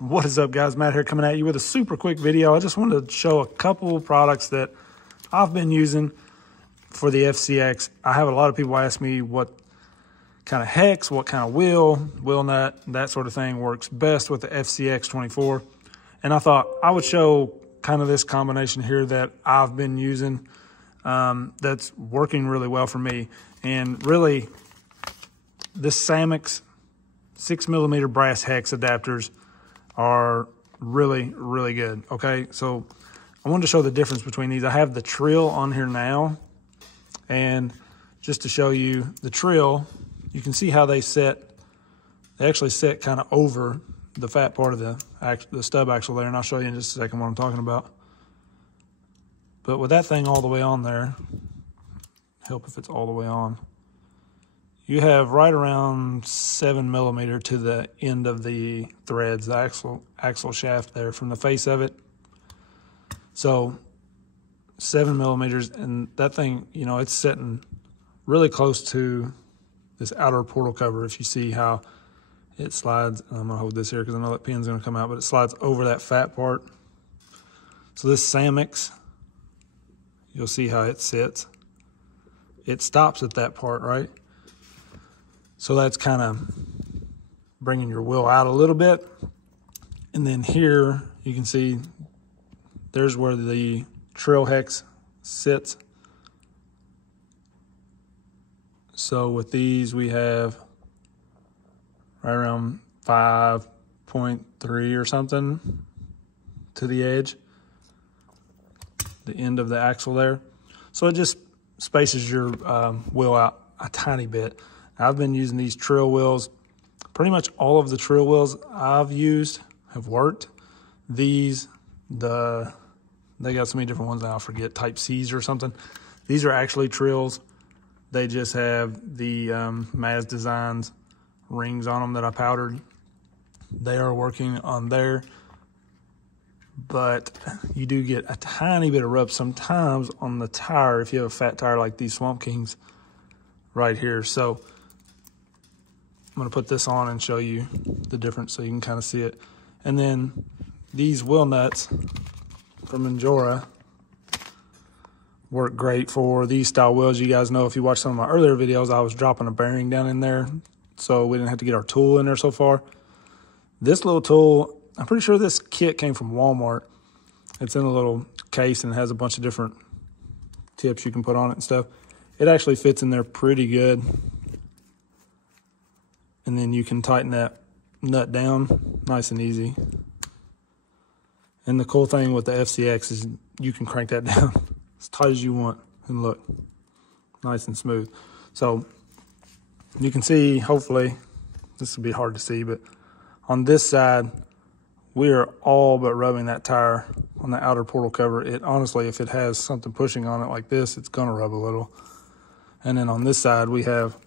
What is up, guys? Matt here, coming at you with a super quick video. I just wanted to show a couple of products that I've been using for the FCX. I have a lot of people ask me what kind of hex, what kind of wheel nut, that sort of thing works best with the FCX24. And I thought I would show kind of this combination here that I've been using that's working really well for me. And really, this Samix 6mm brass hex adapters are really, really good. Okay, so I wanted to show the difference between these. I have the Treal on here now, and just to show you the Treal, you can see how they actually set kind of over the fat part of the stub axle there, and I'll show you in just a second what I'm talking about. But with that thing all the way on there, help if it's all the way on, you have right around 7mm to the end of the threads, the axle shaft there from the face of it. So 7mm, and that thing, you know, it's sitting really close to this outer portal cover. If you see how it slides, I'm gonna hold this here because I know that pin's gonna come out, but it slides over that fat part. So this Samix, you'll see how it sits. It stops at that part, right? So that's kind of bringing your wheel out a little bit. And then here you can see there's where the Treal hex sits. So with these we have right around 5.3 or something to the edge, the end of the axle there. So it just spaces your wheel out a tiny bit. I've been using these Treal wheels. Pretty much all of the Treal wheels I've used have worked. These, they got so many different ones now, I forget, Type C's or something. These are actually Treals. They just have the Maz Designs rings on them that I powdered. They are working on there, but you do get a tiny bit of rub sometimes on the tire if you have a fat tire like these Swamp Kings right here. So I'm gonna put this on and show you the difference so you can kind of see it. And then these wheel nuts from Injora work great for these style wheels. You guys know, if you watch some of my earlier videos, I was dropping a bearing down in there, so we didn't have to get our tool in there so far. This little tool, I'm pretty sure this kit came from Walmart. It's in a little case and it has a bunch of different tips you can put on it and stuff. It actually fits in there pretty good. And then you can tighten that nut down nice and easy. And the cool thing with the FCX is you can crank that down as tight as you want and look nice and smooth. So you can see, hopefully, this will be hard to see, but on this side, we are all but rubbing that tire on the outer portal cover. It honestly, if it has something pushing on it like this, it's gonna rub a little. And then on this side, we have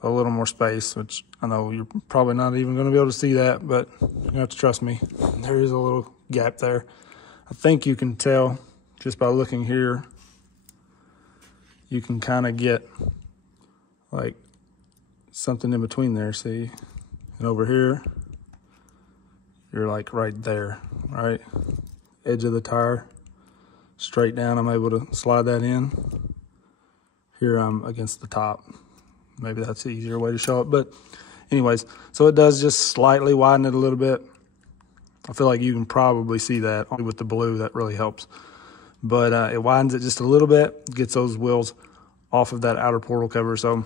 a little more space, which I know you're probably not even gonna be able to see that, but you have to trust me. There is a little gap there. I think you can tell just by looking here, you can kind of get like something in between there, see? And over here, you're like right there, right? Edge of the tire, straight down, I'm able to slide that in. Here I'm against the top. Maybe that's the easier way to show it, but anyways, so it does just slightly widen it a little bit. I feel like you can probably see that with the blue, that really helps. But it widens it just a little bit, gets those wheels off of that outer portal cover. So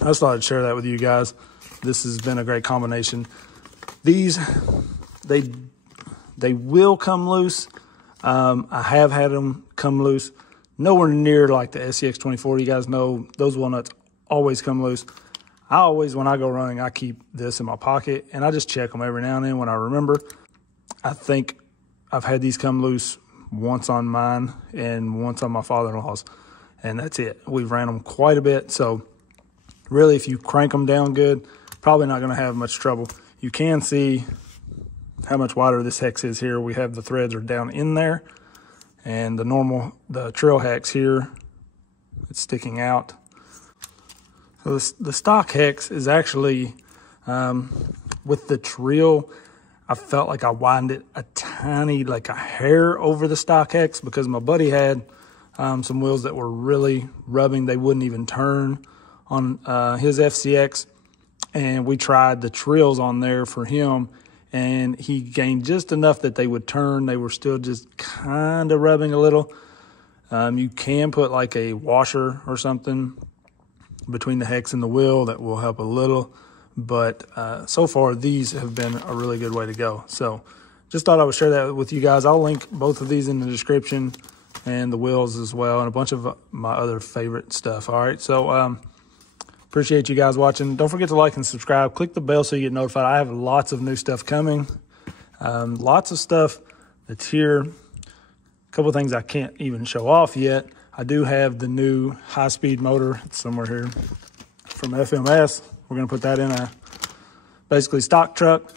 I just thought I'd share that with you guys. This has been a great combination. These, they will come loose. I have had them come loose. Nowhere near like the FCX24. You guys know those wheel nuts always come loose. I always, when I go running, I keep this in my pocket and I just check them every now and then when I remember. I think I've had these come loose once on mine and once on my father-in-law's, and that's it. We've ran them quite a bit, so really if you crank them down good, probably not going to have much trouble. You can see how much wider this hex is here. We have the threads are down in there, and the Treal hex here, it's sticking out. So the stock hex is actually, with the Treal, I felt like I widened it a tiny, like a hair over the stock hex, because my buddy had some wheels that were really rubbing. They wouldn't even turn on his FCX. And we tried the Treals on there for him, and he gained just enough that they would turn. They were still just kind of rubbing a little. You can put like a washer or something between the hex and the wheel that will help a little. But so far, these have been a really good way to go. So just thought I would share that with you guys. I'll link both of these in the description, and the wheels as well, and a bunch of my other favorite stuff. All right, so appreciate you guys watching. Don't forget to like and subscribe. Click the bell so you get notified. I have lots of new stuff coming. Lots of stuff that's here. A couple of things I can't even show off yet. I do have the new high-speed motor. It's somewhere here from FMS. We're going to put that in a basically stock truck,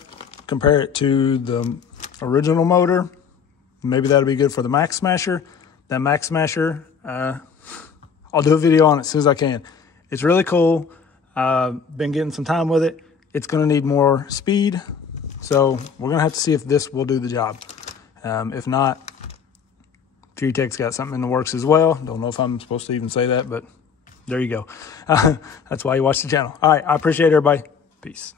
compare it to the original motor. Maybe that'll be good for the Max Smasher. That Max Smasher, I'll do a video on it as soon as I can. It's really cool. Been getting some time with it. It's going to need more speed, so we're going to have to see if this will do the job. If not, FuryTech's got something in the works as well. Don't know if I'm supposed to even say that, but there you go. That's why you watch the channel. All right, I appreciate everybody. Peace.